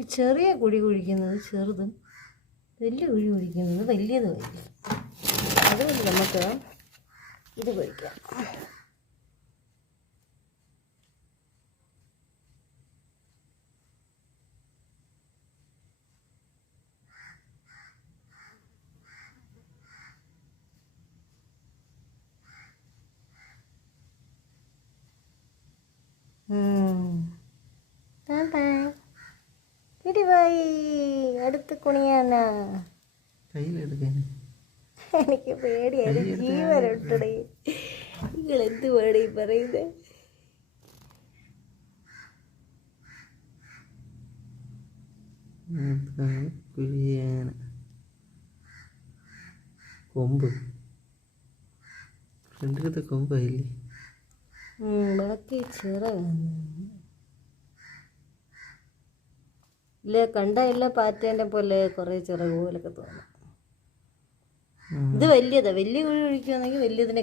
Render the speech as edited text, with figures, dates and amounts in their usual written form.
ഈ ചെറിയ കുഴി കുഴിക്കുന്നത് ചെറുതും, വലിയ കുഴി കുഴിക്കുന്നത് വലിയതും ആയിരിക്കും. അതുകൊണ്ട് നമുക്ക് ഇത് കുഴിക്കാം. പോയി അടുത്ത് കുണിയാനാ. എനിക്ക് പേടിയായി, ജീവനൊട്ടടേ. നിങ്ങൾ എന്ത് പേടി പറയുന്നത്? കൊമ്പ് ഫ്രണ്ടിലത്തെ കൊമ്പായില്ലേ? ബാക്കി ചിറ ഇല്ല, കണ്ട എല്ലാ പാറ്റേൻ്റെ പോലെ കുറേ ചിറക് പോലൊക്കെ തോന്നും. ഇത് വലിയതാ. വലിയ കുഴി ഒഴിക്കുകയാണെങ്കിൽ വലിയതിനെ